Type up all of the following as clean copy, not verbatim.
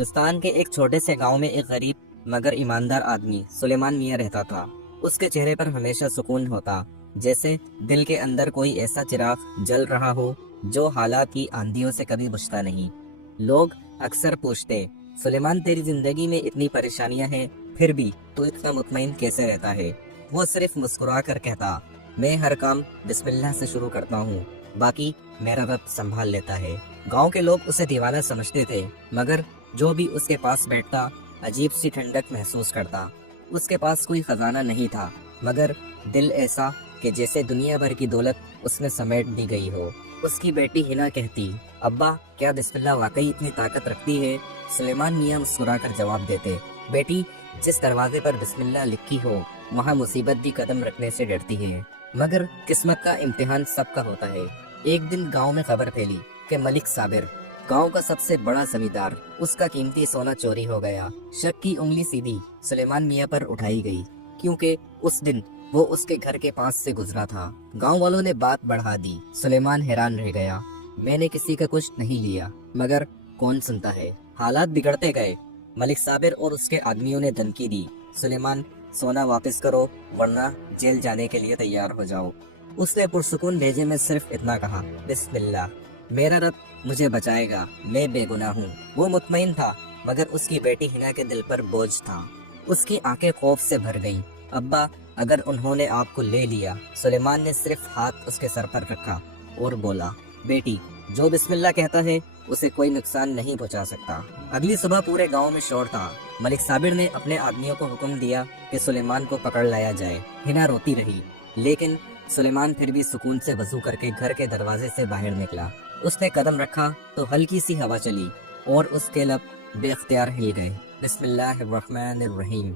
ہندوستان کے ایک چھوٹے سے گاؤں میں ایک غریب مگر ایماندار آدمی سلیمان میاں رہتا تھا۔ اس کے چہرے پر ہمیشہ سکون ہوتا، جیسے دل کے اندر کوئی ایسا چراغ جل رہا ہو جو حالات کی آندھیوں سے کبھی بجھتا نہیں۔ لوگ اکثر پوچھتے، سلیمان تیری زندگی میں اتنی پریشانیاں ہیں، پھر بھی تو اتنا مطمئن کیسے رہتا ہے؟ وہ صرف مسکرا کر کہتا، میں ہر کام بسم اللہ سے شروع کرتا ہوں، باقی میرا رب سنبھال لیتا ہے۔ گاؤں کے لوگ اسے دیوانہ سمجھتے تھے، مگر جو بھی اس کے پاس بیٹھتا عجیب سی ٹھنڈک محسوس کرتا۔ اس کے پاس کوئی خزانہ نہیں تھا، مگر دل ایسا کہ جیسے دنیا بھر کی دولت اس میں سمیٹ دی گئی ہو۔ اس کی بیٹی ہنا کہتی، ابا کیا بسم اللہ واقعی اتنی طاقت رکھتی ہے؟ سلیمان میاں مسکرا کر جواب دیتے، بیٹی جس دروازے پر بسم اللہ لکھی ہو وہاں مصیبت بھی قدم رکھنے سے ڈرتی ہے، مگر قسمت کا امتحان سب کا ہوتا ہے۔ ایک دن گاؤں میں خبر پھیلی کہ ملک صابر، گاؤں کا سب سے بڑا زمیندار، اس کا قیمتی سونا چوری ہو گیا۔ شک کی انگلی سیدھی سلیمان میاں پر اٹھائی گئی، کیونکہ اس دن وہ اس کے گھر کے پاس سے گزرا تھا۔ گاؤں والوں نے بات بڑھا دی، سلیمان حیران رہ گیا، میں نے کسی کا کچھ نہیں لیا، مگر کون سنتا ہے؟ حالات بگڑتے گئے۔ ملک صابر اور اس کے آدمیوں نے دھمکی دی، سلیمان سونا واپس کرو ورنہ جیل جانے کے لیے تیار ہو جاؤ۔ اس نے پرسکون لہجے میں صرف اتنا کہا، بسم اللہ، میرا رب مجھے بچائے گا، میں بے گناہ ہوں۔ وہ مطمئن تھا، مگر اس کی بیٹی ہنا کے دل پر بوجھ تھا۔ اس کی آنکھیں خوف سے بھر گئیں۔ ابا اگر انہوں نے آپ کو لے لیا؟ سلیمان نے صرف ہاتھ اس کے سر پر رکھا اور بولا، بیٹی جو بسم اللہ کہتا ہے اسے کوئی نقصان نہیں پہنچا سکتا۔ اگلی صبح پورے گاؤں میں شور تھا۔ ملک صابر نے اپنے آدمیوں کو حکم دیا کہ سلیمان کو پکڑ لایا جائے۔ ہنا روتی رہی، لیکن سلیمان پھر بھی سکون سے وضو کر کے گھر کے دروازے سے باہر نکلا۔ اس نے قدم رکھا تو ہلکی سی ہوا چلی اور اس کے لب بے اختیار ہل گئے، بسم اللہ الرحمن الرحیم۔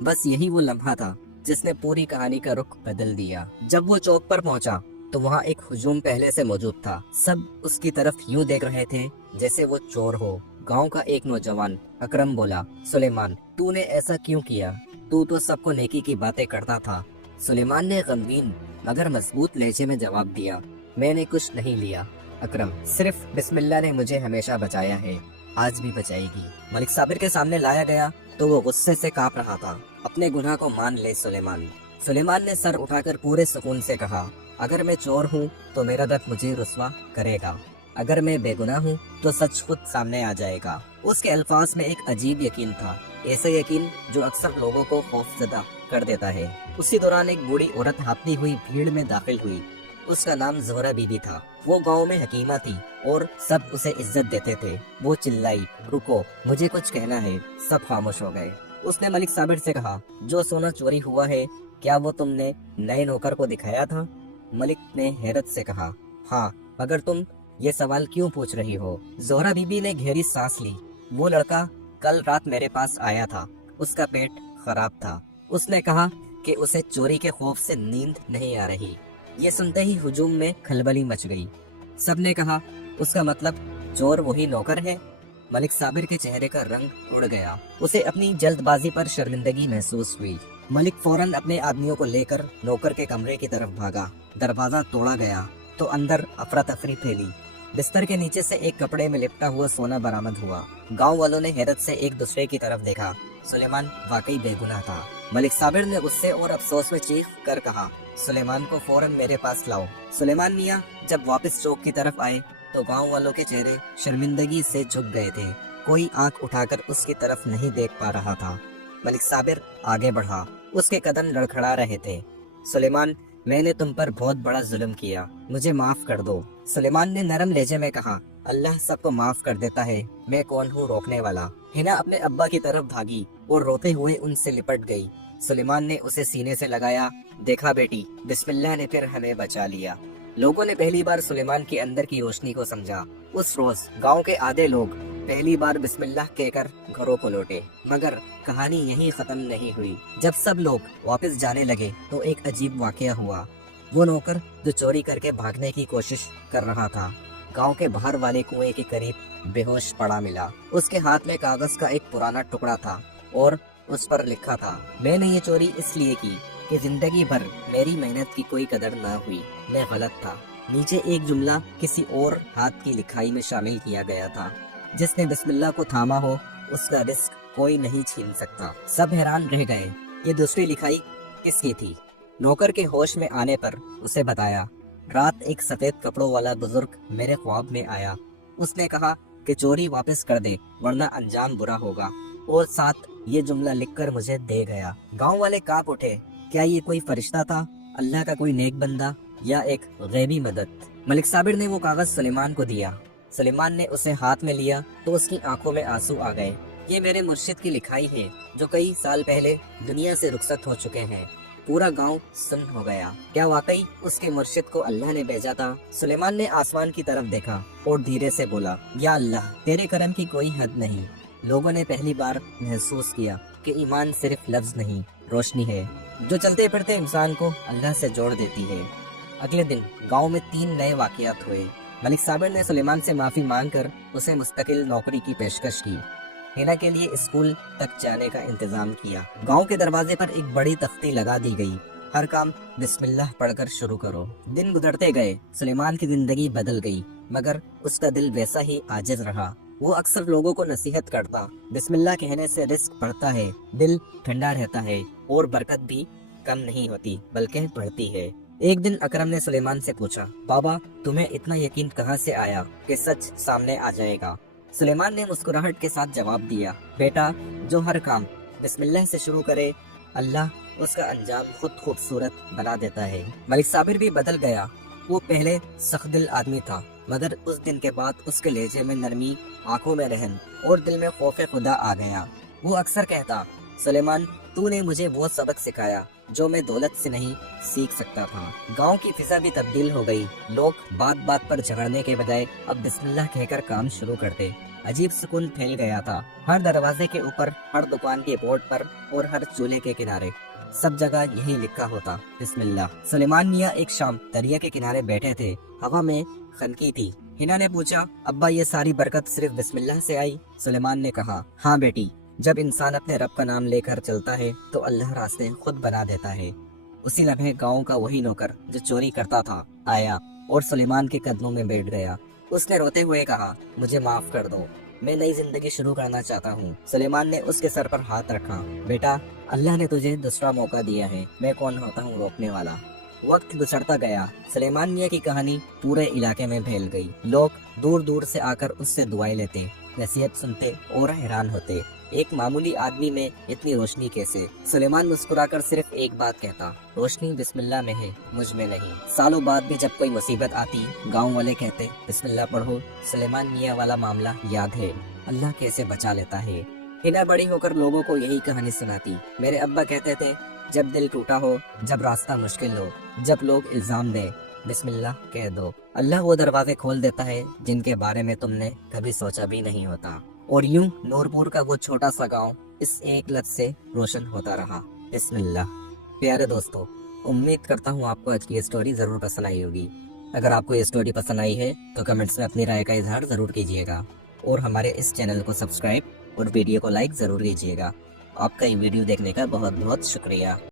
بس یہی وہ لمحہ تھا جس نے پوری کہانی کا رخ بدل دیا۔ جب وہ چوک پر پہنچا تو وہاں ایک ہجوم پہلے سے موجود تھا۔ سب اس کی طرف یوں دیکھ رہے تھے جیسے وہ چور ہو۔ گاؤں کا ایک نوجوان اکرم بولا، سلیمان تو نے ایسا کیوں کیا؟ تو سب کو نیکی کی باتیں کرتا تھا۔ سلیمان نے غمگین مگر مضبوط لہجے میں جواب دیا، میں نے کچھ نہیں لیا اکرم، صرف بسم اللہ نے مجھے ہمیشہ بچایا ہے، آج بھی بچائے گی۔ ملک صابر کے سامنے لایا گیا تو وہ غصے سے کانپ رہا تھا، اپنے گناہ کو مان لے سلیمان۔ سلیمان نے سر اٹھا کر پورے سکون سے کہا، اگر میں چور ہوں تو میرا رب مجھے رسوا کرے گا، اگر میں بے گناہ ہوں تو سچ خود سامنے آ جائے گا۔ اس کے الفاظ میں ایک عجیب یقین تھا، ایسا یقین جو اکثر لوگوں کو خوفزدہ کر دیتا ہے۔ اسی دوران ایک بوڑھی عورت ہاپتی ہوئی بھیڑ میں داخل ہوئی۔ اس کا نام زہرہ بی بی تھا۔ وہ گاؤں میں حکیمہ تھی اور سب اسے عزت دیتے تھے۔ وہ چلائی، رکو مجھے کچھ کہنا ہے۔ سب خاموش ہو گئے۔ اس نے ملک صابر سے کہا، جو سونا چوری ہوا ہے کیا وہ تم نے نئے نوکر کو دکھایا تھا؟ ملک نے حیرت سے کہا، ہاں، مگر تم یہ سوال کیوں پوچھ رہی ہو؟ زہرہ بی بی نے گہری سانس لی، وہ لڑکا کل رات میرے پاس آیا تھا، اس کا پیٹ خراب تھا۔ اس نے کہا کہ اسے چوری کے خوف سے نیند نہیں آ رہی۔ یہ سنتے ہی ہجوم میں کھلبلی مچ گئی۔ سب نے کہا، اس کا مطلب چور وہی نوکر ہے؟ ملک صابر کے چہرے کا رنگ اڑ گیا، اسے اپنی جلد بازی پر شرمندگی محسوس ہوئی۔ ملک فوراً اپنے آدمیوں کو لے کر نوکر کے کمرے کی طرف بھاگا۔ دروازہ توڑا گیا تو اندر افراتفری پھیلی۔ بستر کے نیچے سے ایک کپڑے میں لپٹا ہوا سونا برآمد ہوا۔ گاؤں والوں نے حیرت سے ایک دوسرے کی طرف دیکھا۔ سلیمان واقعی بے گناہ تھا۔ ملک صابر نے غصے اور افسوس میں چیخ کر کہا، سلیمان کو فوراً میرے پاس لاؤ۔ سلیمان میاں جب واپس چوک کی طرف آئے تو گاؤں والوں کے چہرے شرمندگی سے جھک گئے تھے، کوئی آنکھ اٹھا کر اس کی طرف نہیں دیکھ پا رہا تھا۔ ملک صابر آگے بڑھا، اس کے قدم لڑکھڑا رہے تھے، سلیمان میں نے تم پر بہت بڑا ظلم کیا، مجھے معاف کر دو۔ سلیمان نے نرم لہجے میں کہا، اللہ سب کو معاف کر دیتا ہے، میں کون ہوں روکنے والا؟ ہنا اپنے ابا کی طرف بھاگی اور روتے ہوئے ان سے لپٹ گئی۔ سلیمان نے اسے سینے سے لگایا، دیکھا بیٹی، بسم اللہ نے پھر ہمیں بچا لیا۔ لوگوں نے پہلی بار سلیمان کے اندر کی روشنی کو سمجھا۔ اس روز گاؤں کے آدھے لوگ پہلی بار بسم اللہ کہہ کر گھروں کو لوٹے، مگر کہانی یہیں ختم نہیں ہوئی۔ جب سب لوگ واپس جانے لگے تو ایک عجیب واقعہ ہوا۔ وہ نوکر جو چوری کر کے بھاگنے کی کوشش کر رہا تھا، گاؤں کے باہر والے کنویں کے قریب بے ہوش پڑا ملا۔ اس کے ہاتھ میں کاغذ کا ایک پرانا ٹکڑا تھا اور اس پر لکھا تھا، میں نے یہ چوری اس لیے کی کہ زندگی بھر میری محنت کی کوئی قدر نہ ہوئی، میں غلط تھا۔ نیچے ایک جملہ کسی اور ہاتھ کی لکھائی میں شامل کیا گیا تھا، جس نے بسم اللہ کو تھاما ہو اس کا رزق کوئی نہیں چھین سکتا۔ سب حیران رہ گئے، یہ دوسری لکھائی کس کی تھی؟ نوکر کے ہوش میں آنے پر اسے بتایا، رات ایک سفید کپڑوں والا بزرگ میرے خواب میں آیا۔ اس نے کہا کہ چوری واپس کر دے ورنہ انجام برا ہوگا، اور ساتھ یہ جملہ لکھ کر مجھے دے گیا۔ گاؤں والے کانپ اٹھے، کیا یہ کوئی فرشتہ تھا، اللہ کا کوئی نیک بندہ، یا ایک غیبی مدد؟ ملک صابر نے وہ کاغذ سلیمان کو دیا۔ سلیمان نے اسے ہاتھ میں لیا تو اس کی آنکھوں میں آنسو آ گئے۔ یہ میرے مرشد کی لکھائی ہے جو کئی سال پہلے دنیا سے رخصت ہو چکے ہیں۔ پورا گاؤں سن ہو گیا۔ کیا واقعی اس کے مرشد کو اللہ نے بھیجا تھا؟ سلیمان نے آسمان کی طرف دیکھا اور دھیرے سے بولا، یا اللہ، تیرے کرم کی کوئی حد نہیں۔ لوگوں نے پہلی بار محسوس کیا کہ ایمان صرف لفظ نہیں، روشنی ہے جو چلتے پھرتے انسان کو اللہ سے جوڑ دیتی ہے۔ اگلے دن گاؤں میں 3 نئے واقعات ہوئے۔ ملک صابر نے سلیمان سے معافی مانگ کر اسے مستقل نوکری کی پیشکش کی۔ ہینا کے لیے اسکول تک جانے کا انتظام کیا۔ گاؤں کے دروازے پر ایک بڑی تختی لگا دی گئی، ہر کام بسم اللہ پڑھ کر شروع کرو۔ دن گزرتے گئے، سلیمان کی زندگی بدل گئی، مگر اس کا دل ویسا ہی عاجز رہا۔ وہ اکثر لوگوں کو نصیحت کرتا، بسم اللہ کہنے سے رزق بڑھتا ہے، دل ٹھنڈا رہتا ہے، اور برکت بھی کم نہیں ہوتی بلکہ بڑھتی ہے۔ ایک دن اکرم نے سلیمان سے پوچھا، بابا، تمہیں اتنا یقین کہاں سے آیا کہ سچ سامنے آ جائے گا؟ سلیمان نے مسکراہٹ کے ساتھ جواب دیا، بیٹا، جو ہر کام بسم اللہ سے شروع کرے، اللہ اس کا انجام خود خوبصورت بنا دیتا ہے۔ ملک صابر بھی بدل گیا۔ وہ پہلے سخت دل آدمی تھا، مگر اس دن کے بعد اس کے لہجے میں نرمی، آنکھوں میں رحم اور دل میں خوف خدا آ گیا۔ وہ اکثر کہتا، سلیمان، تو نے مجھے وہ سبق سکھایا جو میں دولت سے نہیں سیکھ سکتا تھا۔ گاؤں کی فضا بھی تبدیل ہو گئی۔ لوگ بات بات پر جھگڑنے کے بجائے اب بسم اللہ کہہ کر کام شروع کرتے۔ عجیب سکون پھیل گیا تھا۔ ہر دروازے کے اوپر، ہر دکان کے بورڈ پر اور ہر چولہے کے کنارے سب جگہ یہی لکھا ہوتا، بسم اللہ۔ سلیمان میاں ایک شام دریا کے کنارے بیٹھے تھے، ہوا میں خنکی تھی۔ ہینا نے پوچھا، ابا، یہ ساری برکت صرف بسم اللہ سے آئی؟ سلیمان نے کہا، ہاں بیٹی، جب انسان اپنے رب کا نام لے کر چلتا ہے تو اللہ راستے خود بنا دیتا ہے۔ اسی لمحے گاؤں کا وہی نوکر جو چوری کرتا تھا آیا اور سلیمان کے قدموں میں بیٹھ گیا۔ اس نے روتے ہوئے کہا، مجھے معاف کر دو، میں نئی زندگی شروع کرنا چاہتا ہوں۔ سلیمان نے اس کے سر پر ہاتھ رکھا، بیٹا، اللہ نے تجھے دوسرا موقع دیا ہے، میں کون ہوتا ہوں روکنے والا۔ وقت گزرتا گیا۔ سلیمان میاں کی کہانی پورے علاقے میں پھیل گئی۔ لوگ دور دور سے آ کر اس سے دعائیں لیتے، نصیحت سنتے اور حیران ہوتے، ایک معمولی آدمی میں اتنی روشنی کیسے؟ سلیمان مسکرا کر صرف ایک بات کہتا، روشنی بسم اللہ میں ہے، مجھ میں نہیں۔ سالوں بعد بھی جب کوئی مصیبت آتی، گاؤں والے کہتے، بسم اللہ پڑھو، سلیمان میاں والا معاملہ یاد ہے، اللہ کیسے بچا لیتا ہے۔ ہینا بڑی ہو کر لوگوں کو یہی کہانی سناتی۔ میرے ابا کہتے تھے، جب دل ٹوٹا ہو، جب راستہ مشکل ہو، جب لوگ الزام دیں، بسم اللہ کہہ دو، اللہ وہ دروازے کھول دیتا ہے جن کے بارے میں تم نے کبھی سوچا بھی نہیں ہوتا۔ اور یوں نورپور کا وہ چھوٹا سا گاؤں اس ایک لفظ سے روشن ہوتا رہا، بسم اللہ۔ پیارے دوستو، امید کرتا ہوں آپ کو آج کی یہ اسٹوری ضرور پسند آئی ہوگی۔ اگر آپ کو یہ اسٹوری پسند آئی ہے تو کمنٹس میں اپنی رائے کا اظہار ضرور کیجیے گا، اور ہمارے اس چینل کو سبسکرائب اور ویڈیو کو لائک ضرور کیجیے گا۔ آپ کا یہ ویڈیو دیکھنے کا بہت بہت شکریہ۔